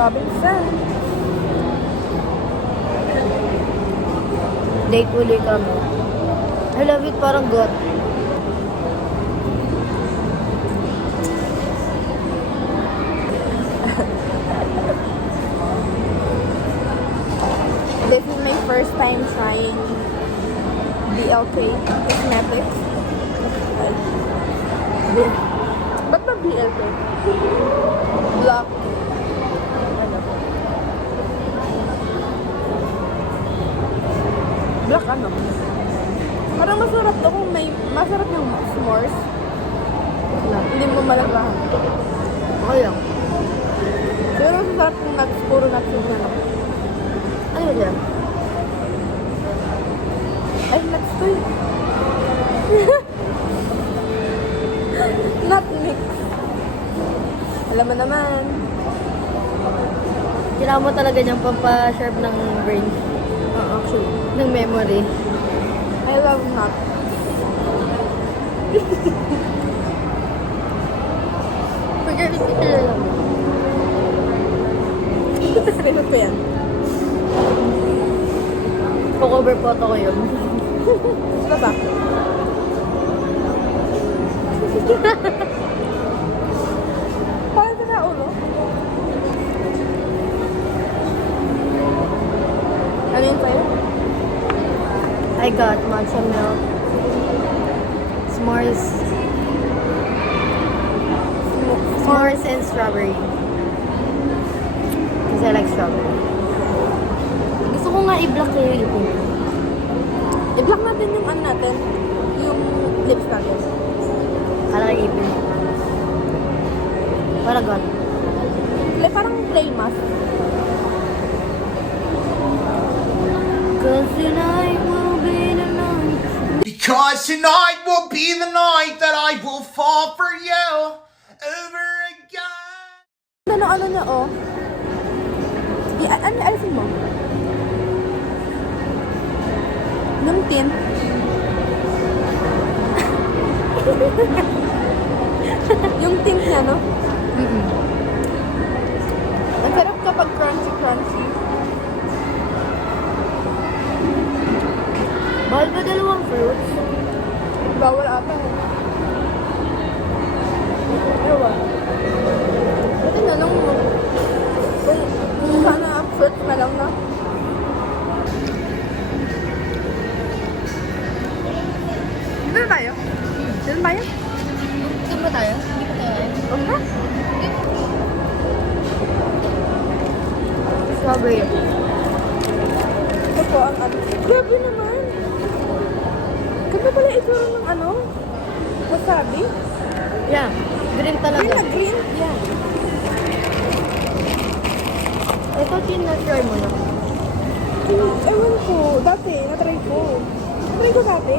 Robinson. Date uli kami. I love it, parang got. This is my first time trying BLK Cosmetics. Ba't ba BLK? Black. Black ano? Parang masarap to kung may masarap yung s'mores. Hindi mo malaglahan. Okay lang. Pero masarap yung nuts, puro nuts yung ano. Ano yan? Ay, nuts to eh. Nut mix. Alam mo naman. Kailangan mo talaga niyang pampa-sharp ng brain. Actually. Ng memory. I love nut. Forget it, ito lang. Ano ko yan? Cover photo ko yun. Ano ba? Parang sa ulo. Ano yun sa'yo? I got matcha milk. S'mores. S'mores and strawberry. Kasi I like strawberry. Gusto ko nga i-block yung ipin. I-block natin yung ano natin. Yung lips natin. Kala kay ipin. Para got. Parang clay mask. Cause tonight will be the night. Because tonight will be the night that I will fall for you over again. Ano niya, oh. Alisin mo. Yung tint. Yung tint niya, no? Ang sarap kapag crunchy. Bawal ba dalawang fruits? Bawal ata. Ewan. Ito na nung kung sana fruit na lang na. Dito na tayo? Dito na tayo? Saan ba tayo? Hindi pa tayo. Huwag na. Strawberry. Ito po ang ano. Grabe naman. Ganda pala itsura ng ano? Wasabi? Yeah. Green talaga. Green na green? Yeah. Ito, na-try mo na. Ewan ko. Dati, natry ko. Natry ko dati.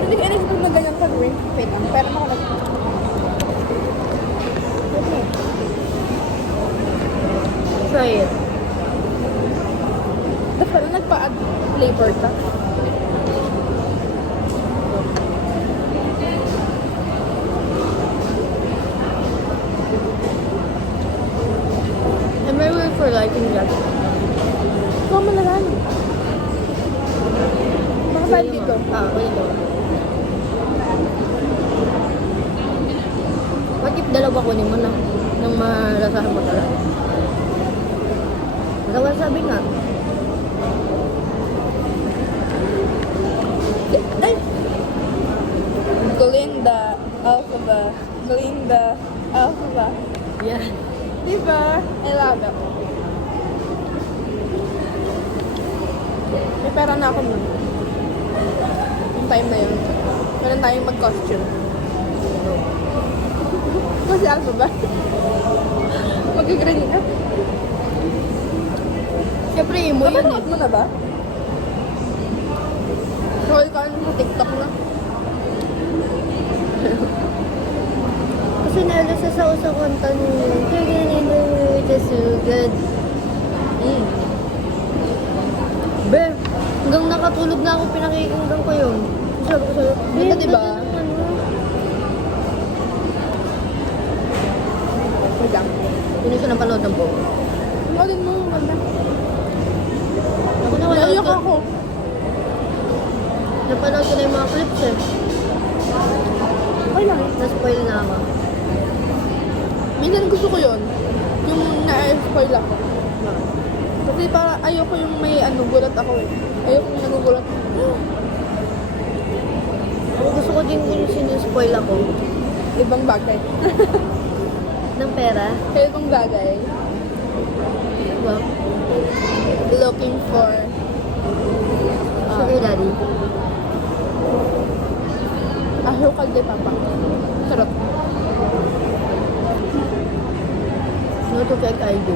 Hindi ko in-expect na ganyan ka-green. Wait lang. Pero nakalagay. Okay. Try it. Tapos pala nagpa-add flavor ka. Am I weird for liking that? Ikaw mo na lang. Makasal dito. Wait lang. What if dalawa kunin mo na? Nang malasahan mo talaga. Dalawa sabi nga. Ay! Glinda Alphaba. Glinda Alphaba. Yeah. Diba? I love it. May pera na ako nun. Yung time na yun. Meron tayong mag-costume. Kasi Alphaba. Mag-green ka. Siyempre, imo yun eh. Napanood mo na ba? Scroll ka sa TikTok na. Kasi nalasa sa usang kanta niya. Just so good. Be, hanggang nakatulog na ako, pinakikinggan ko yun. Sabi ko sa'yo, Ganda, diba? ganda ng ano. Wait lang. napanood ng buo. Malin mo, ganda. Ako na wala Naiyak ko. ako. Napanood ko na yung mga clips eh. Okay lang. Na-spoil na ako. Minsan gusto ko yun. Yung na-spoil ako. Kasi para ayoko yung may ano, gulat ako eh. Ayoko yung nagugulat. Ako gusto ko din yung sinuspoil ako. Ibang bagay. Ng pera. Kaya ibang bagay. Diba? Looking for Sugar daddy. ahukal de papa. Sarap. No to fake ID.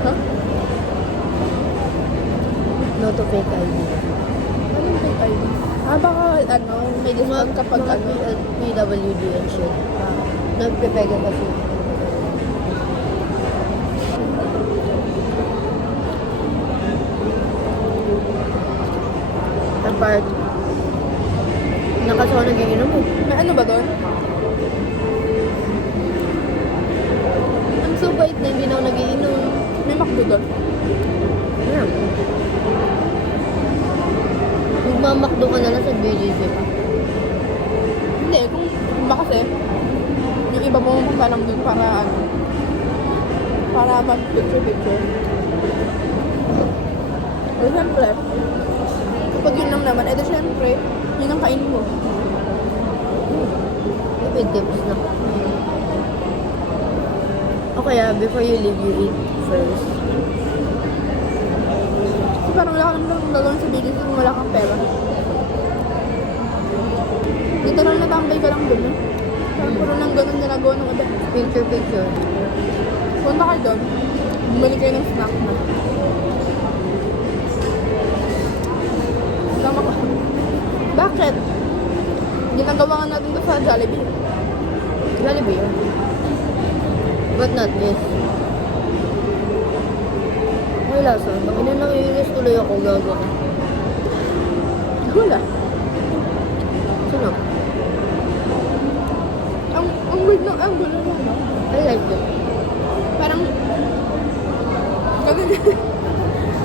Huh? No to fake ID. Anong fake ID? Ah, baka ano, may discount kapag mga ano. PWD and shit. Nagpepega kasi. At part, nakasawa nagiinom eh. May ano ba doon? Ang so bait na hindi na ako nagiinom. May McDo doon? Yeah. Magmamakdo ka na lang sa BGC pa. Hindi, kung ba kasi, yung iba mo pa lang doon para ano, para mag-picture-picture. O siyempre, kapag yun lang naman, edi siyempre, yun ang kainin mo. May tips na. O kaya, before you leave, you eat first. Kasi parang wala ka naman gagawin sa video kung wala kang pera. Literal na tambay ka lang doon, eh. Parang puro lang ganun ginagawa ng iba. Picture. Punta kayo doon, bumalik kayo ng snack na. Tama ka. Bakit? Ginagawa nga natin doon sa Jollibee. Jollibee yun. But not this. Ay, lasa. Pag nananginis tuloy ako, gago ko. Wala. Sino? Ang weird ng angulo lang, no? I like it. Parang, ganun,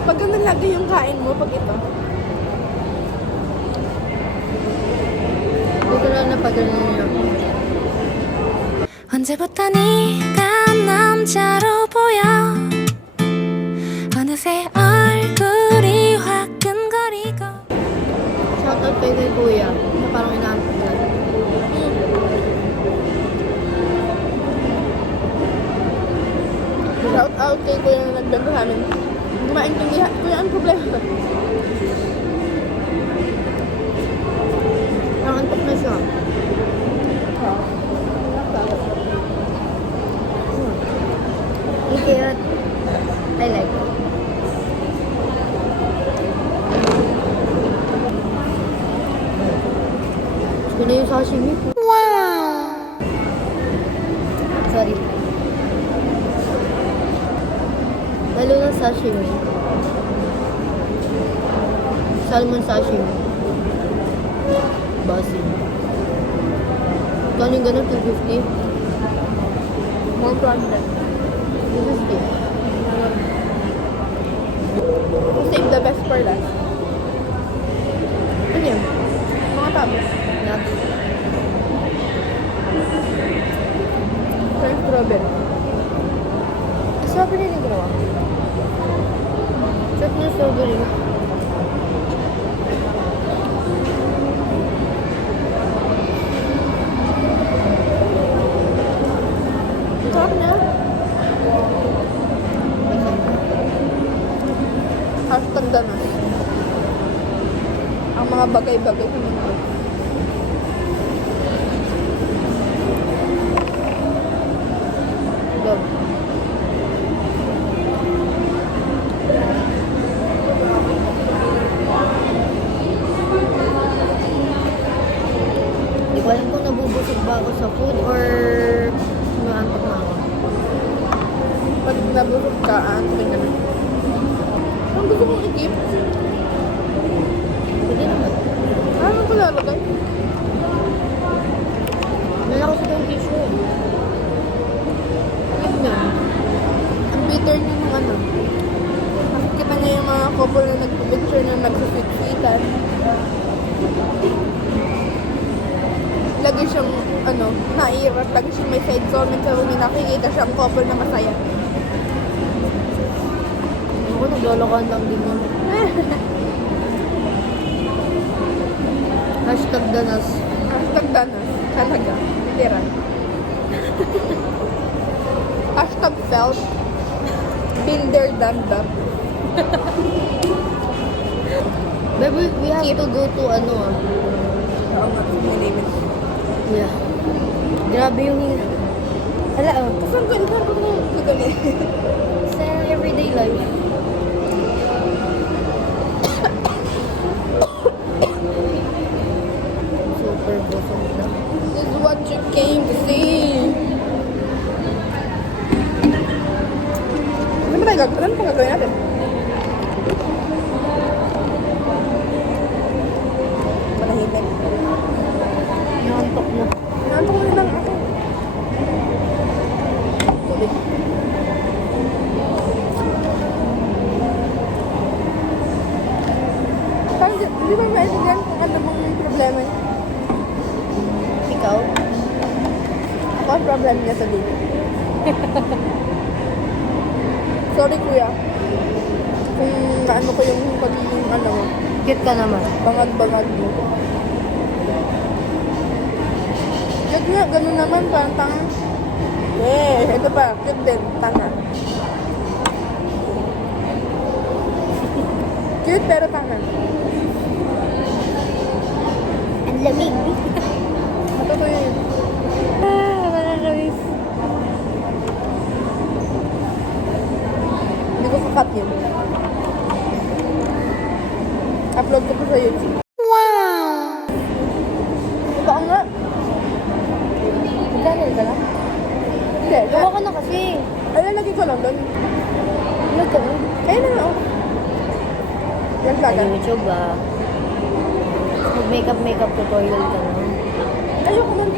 pag ganun lagi yung kain mo, pag ito, Dito lang napagalan niya. 언제부터 네가 남자로 보여 어느새 얼굴이 화끈거리고 Shoutout kay kuya. Na parang inaantay na. shout out kay kuya na nagbento sa amin. Maintindihan, kuya, ang problema ba? Parang antok na siya. Cute. I like it. Gusto na yung sashimi ko. Sorry. Lalo ng sashimi. Salmon sashimi. Basin. Kano yung ganun? 250? More problem. 250. Save the best for last. Ano yun? Mga tapos. Nuts. Sa strawberry. Strawberry na ginawa. Sarap na strawberry. Sarap niya. Hashtag danas. Ang mga bagay-bagay sa mundo. Love. Hindi ko alam kung nabubusog ba ako sa food or naantok na ako. Pag nabusog ka, aantukin ka na. Ang gusto kong i-keep, Pwede naman. ano ko lalagay? Nalako sa yung tissue. couple na nag-picture na nagsusweet-sweetan. Lagi siyang, naiirat. Lagi siyang may side comment sa may nakikita siyang couple na masaya. Ako, naglolokohan lang din yun. Hashtag danas. Hashtag danas. Talaga. Literal. Hashtag felt. Been there, done that. Baby, we have to go to Oo nga, name it. Yeah. Grabe yung Hala, Saan ko gagawin? sa everyday life. Super busog na. This is what you came to see. Ano ba tayo gagawin? Ano pa gagawin natin? Manahimik. Nantok na. Nantok na lang ako. Tubig. Parang di ba maintindihan kung ano bang problema niya? Ikaw? Ako ang problem niya sa dito. Sorry kuya. Kung naano ko yung pagiging Cute ka naman. bangag-bangag mo. Cute nga, ganun naman, parang tanga. Ito pa, cute din, tanga. Cute pero tanga. Ang lamig. Totoo yun. Nakakawis. Hindi ko kakat yun. Upload ko po sa YouTube. Wow! Baka nga. Channel ka na? Hindi. Gawa ka na kasi. Lalagay ko lang doon. Ano ka na? Ayun na nga. Oh. Sa Naglagan. YouTube Mag-makeup tutorial ka na. Ayoko nun.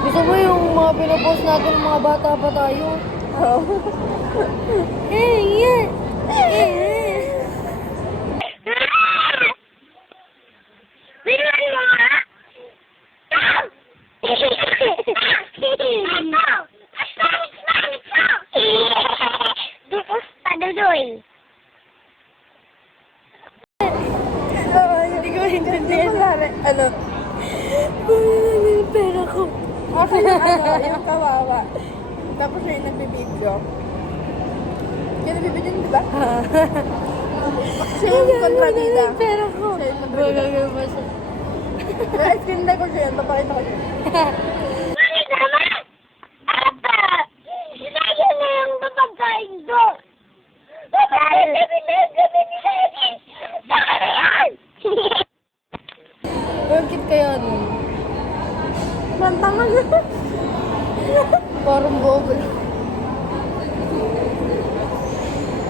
Gusto mo yung mga pinapost natin ng mga bata pa tayo? Oo. Hindi ko maintindihan. Ano? Yung pera ko. Ako yung kawawa. Tapos siya yung nagbibideo. Kaya nagbibideo yun, di ba? Siya yung kontrabida. Yung pera ko. Siya yung kontrabida. Bagay mo siya. Pero screen ko siya yun. Papakita ko siya. Ang cute kaya nun. Mantangan na. Parang bobo.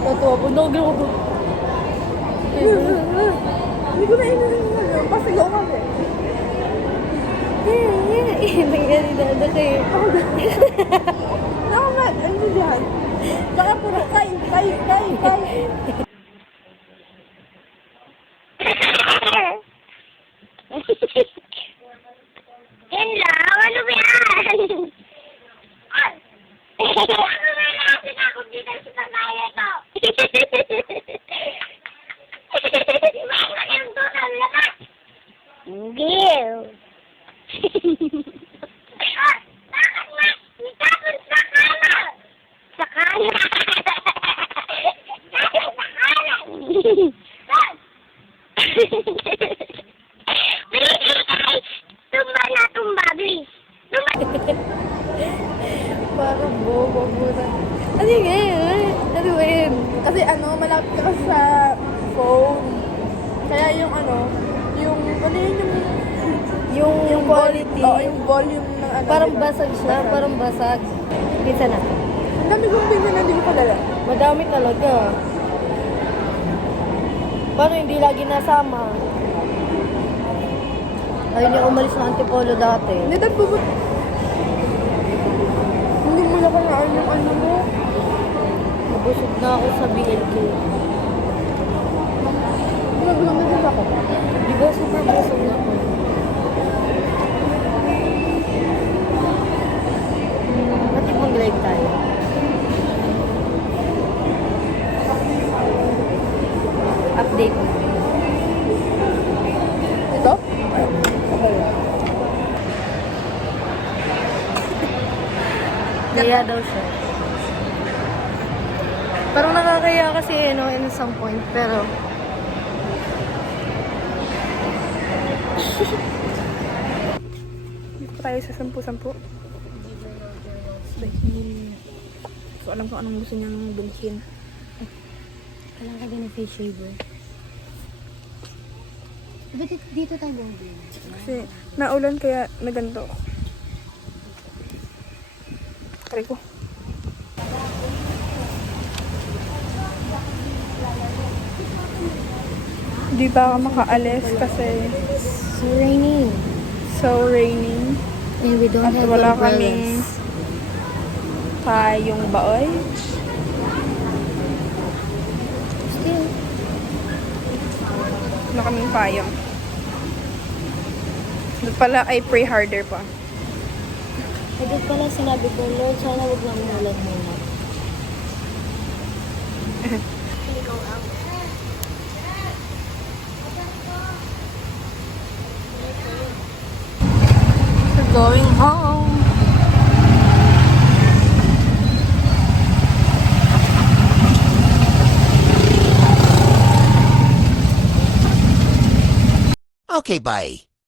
Tatawa po. Nagil ko po. Hindi ko na inanin na yun. Pasigaw kasi. Nangyari kayo. Ako na, ano diyan? Tsaka puro kay. Yan lang, ano ba yan? Ako dito sa kaya to. Bakit yung total lakas? Hindi. Bakit nga? Itapon sa kanan. Sa kanan. Sa kanan. Tumba na, tumba, please. Tumba. Parang bobo mo na. Ano yun? Ano ba yun? Kasi malapit ka sa phone. Kaya yung Yung quality. Oo, yung volume ng Parang diba? basag siya. Parang basag. Minsan na. Ang dami kong pinsan na hindi ko padala. Madami talaga. Paano hindi lagi nasama? Ayaw niya umalis ng Antipolo dati. Hindi tayo pupunta. Hindi mo na kailangan yung mo. Busog na ako sa BLK. Nag-message ako. Di ba super busog na ako? Ba't di mag-live tayo? Update mo. Ito? Okay. Naya daw siya. Parang nakakaya kasi, in some point, pero... Dito tayo sa 10-10. Dahil... So, alam ko anong gusto niyang bilhin. Kailangan ka din ng face shaver. Ba't dito tayo bumili? Kasi naulan kaya naganto ako. Try ko. Di ba ako makaalis kasi So raining. so raining. And we don't At have wala kaming umbrellas. tayong baoy. Still. Wala kaming payong. Doon pala ay pray harder pa. Ay, doon pala sinabi ko, Lord, sana huwag lang umulan muna. We're going home. Okay, bye.